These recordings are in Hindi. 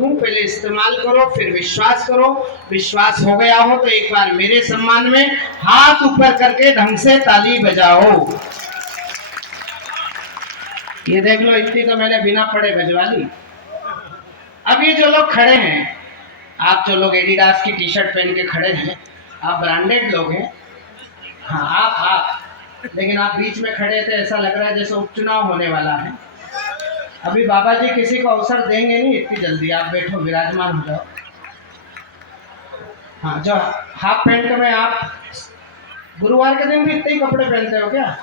हूँ, पहले इस्तेमाल करो, फिर विश्वास करो। विश्वास हो गया हो तो एक बार मेरे सम्मान में हाथ ऊपर करके ढंग से ताली बजाओ। ये देख लो, इतनी तो मैंने बिना पढ़े बजवा ली। अब ये जो लोग खड़े हैं, आप जो लोग एडिडास की टी शर्ट पहन के खड़े हैं, आप ब्रांडेड लोग हैं। हाँ, आप लेकिन आप बीच में खड़े थे, ऐसा लग रहा है जैसे उपचुनाव होने वाला है। अभी बाबा जी किसी को अवसर देंगे नहीं इतनी जल्दी। आप बैठो, विराजमान हो जाओ। हाँ, जो हाफ पैंट में आप गुरुवार के दिन भी इतने ही कपड़े पहनते हो क्या?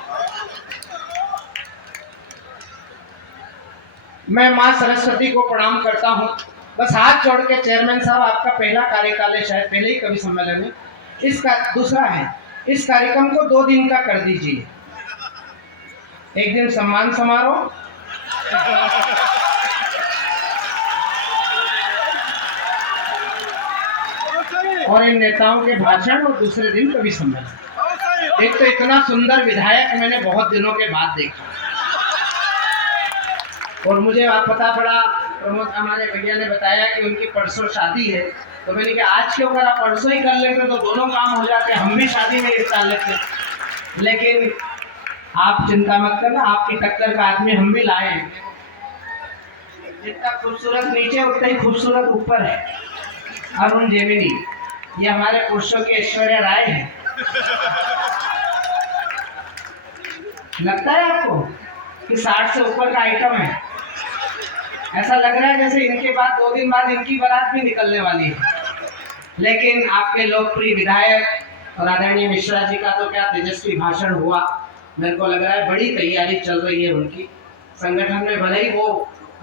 मैं माँ सरस्वती को प्रणाम करता हूँ। बस हाथ जोड़ के, चेयरमैन साहब आपका पहला कार्यकाल है, शायद पहले ही कवि सम्मेलन है, इसका दूसरा है, इस कार्यक्रम को 2 दिन का कर दीजिए। एक दिन सम्मान समारोह और इन नेताओं के भाषण, और दूसरे दिन कवि सम्मेलन। एक तो इतना सुंदर विधायक मैंने बहुत दिनों के बाद देखा, और मुझे आप पता पड़ा, प्रमोद हमारे भैया ने बताया कि उनकी परसों शादी है। तो मैंने कहा आज क्यों करा, परसों ही कर लेते तो दोनों काम हो जाते, हम भी शादी में हिस्सा लेते। लेकिन आप चिंता मत करना, आपकी टक्कर का आदमी हम भी लाए हैं। जितना खूबसूरत नीचे उतना ही खूबसूरत ऊपर है। अरुण जेमिनी, ये हमारे पुरुषों के ऐश्वर्या राय है। लगता है आपको कि 60 से ऊपर का आइटम है? ऐसा लग रहा है जैसे इनके बाद 2 दिन बाद इनकी बारात भी निकलने वाली है। लेकिन आपके लोकप्रिय विधायक और आदरणीय मिश्रा जी का तो क्या तेजस्वी भाषण हुआ। मेरे को लग रहा है बड़ी तैयारी चल रही है उनकी संगठन में। भले ही वो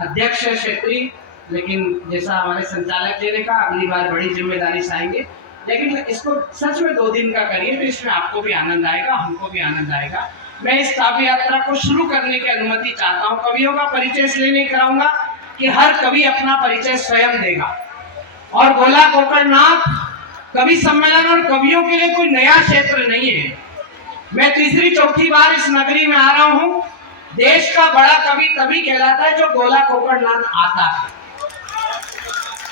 अध्यक्ष है क्षेत्रीय, लेकिन जैसा हमारे संचालक जी ने कहा, अगली बार बड़ी जिम्मेदारी से आएंगे। लेकिन इसको सच में 2 दिन का करिए, तो इसमें आपको भी आनंद आएगा, हमको भी आनंद आएगा। मैं इस काव्य यात्रा को शुरू करने की अनुमति चाहता हूँ। कवियों का परिचय इसलिए नहीं कराऊंगा कि हर कवि अपना परिचय स्वयं देगा, और गोला कोकरनाथ कवि सम्मेलन और कवियों के लिए कोई नया क्षेत्र नहीं है। मैं तीसरी चौथी बार इस नगरी में आ रहा हूँ। देश का बड़ा कवि तभी कहलाता है जो गोला कोकरनाथ आता है,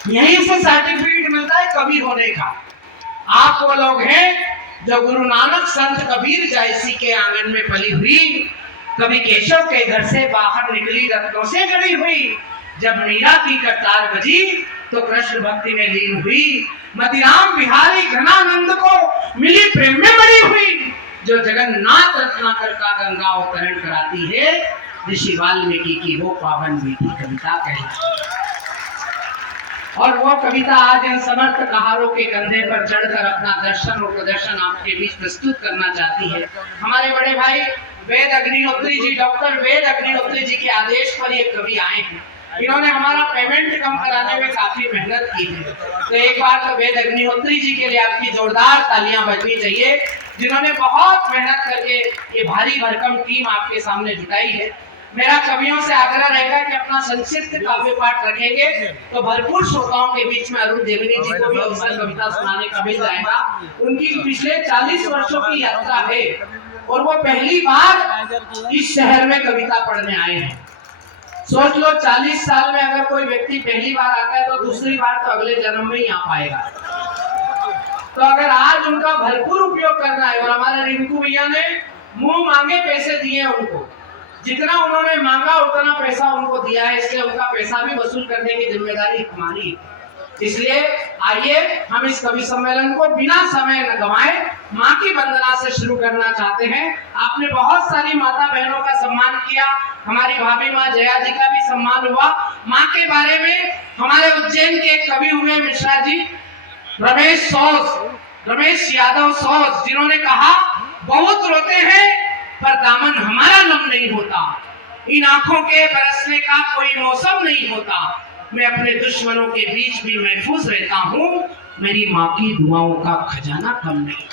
यहीं से सर्टिफिकेट मिलता है कवि होने का। आप वो लोग हैं जो गुरु नानक संत कबीर जैसी के आंगन में पली हुई, कवि केशव के घर से बाहर निकली रत्नों से जड़ी हुई। जब मीरा की कटार बजी तो कृष्ण भक्ति में लीन हुई। मतिराम बिहारी घनानंद को मिली प्रेम में बड़ी हुई। जो जगन्नाथ रत्नाकर का गंगा अवतरण कराती है, ऋषि वाल्मीकि की वो पावन मीठी कविता कहलाती है। और वो कविता आज इन समर्थ कहारों के कंधे पर चढ़कर अपना दर्शन और प्रदर्शन आपके बीच प्रस्तुत करना चाहती है। हमारे बड़े भाई वेद अग्निहोत्री जी, डॉक्टर वेद अग्निहोत्री जी के आदेश पर ये कवि आए हैं। इन्होंने हमारा पेमेंट कम कराने में काफी मेहनत की है, तो एक बार तो वेद अग्निहोत्री जी के लिए आपकी जोरदार तालियां बजनी चाहिए, जिन्होंने बहुत मेहनत करके ये भारी भरकम टीम आपके सामने जुटाई है। मेरा कवियों से आग्रह रहेगा कि अपना संक्षिप्त काव्य पाठ रखेंगे तो भरपूर श्रोताओं के बीच में अरुण जेमिनी जी को भी अवसर कविता सुनाने का मिल जाएगा। उनकी पिछले 40 वर्षों की यात्रा है, और वो पहली बार इस शहर में कविता पढ़ने आए हैं। सोच लो, 40 साल में अगर कोई व्यक्ति पहली बार आता है तो दूसरी बार तो अगले जन्म में ही आ पाएगा। तो अगर आज उनका भरपूर उपयोग करना है, और हमारे रिंकू भैया ने मुंह मांगे पैसे दिए उनको, जितना उन्होंने मांगा उतना पैसा उनको दिया है, इसलिए उनका पैसा भी वसूल करने की जिम्मेदारी हमारी है। इसलिए आइए हम इस कवि सम्मेलन को बिना समय न गंवाए माँ की वंदना से शुरू करना चाहते हैं। आपने बहुत सारी माता बहनों का सम्मान किया, हमारी भाभी माँ जया जी का भी सम्मान हुआ। माँ के बारे में हमारे उज्जैन के एक कवि हुए मिश्रा जी, रमेश यादव सौज, जिन्होंने कहा, बहुत रोते हैं पर दामन हमारा नम नहीं होता, इन आंखों के बरसने का कोई मौसम नहीं होता, मैं अपने दुश्मनों के बीच भी महफूज रहता हूँ, मेरी माँ की दुआओं का खजाना कम नहीं।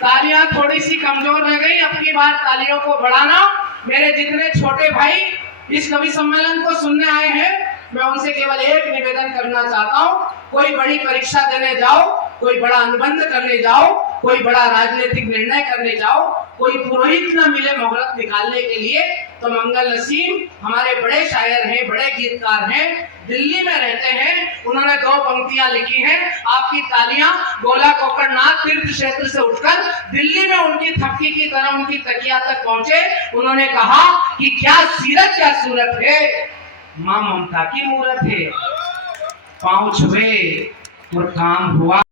तालियां थोड़ी सी कमजोर रह गई, अपनी बार तालियों को बढ़ाना। मेरे जितने छोटे भाई इस कवि सम्मेलन को सुनने आए हैं, मैं उनसे केवल एक निवेदन करना चाहता हूँ, कोई बड़ी परीक्षा देने जाओ, कोई बड़ा अनुबंध करने जाओ, कोई बड़ा राजनीतिक निर्णय करने जाओ, कोई पुरोहित न मिले मुहूर्त निकालने के लिए, तो मंगल नसीम हमारे बड़े शायर हैं, बड़े गीतकार हैं, दिल्ली में रहते हैं। उन्होंने 2 पंक्तियां लिखी हैं। आपकी तालियां गोला कोकड़नाथ तीर्थ क्षेत्र से उठकर दिल्ली में उनकी थपकी की तरह उनकी तकिया तक पहुंचे। उन्होंने कहा कि क्या सीरत क्या सूरत है, मां ममता की मूरत है। पांव छुए और काम हुआ।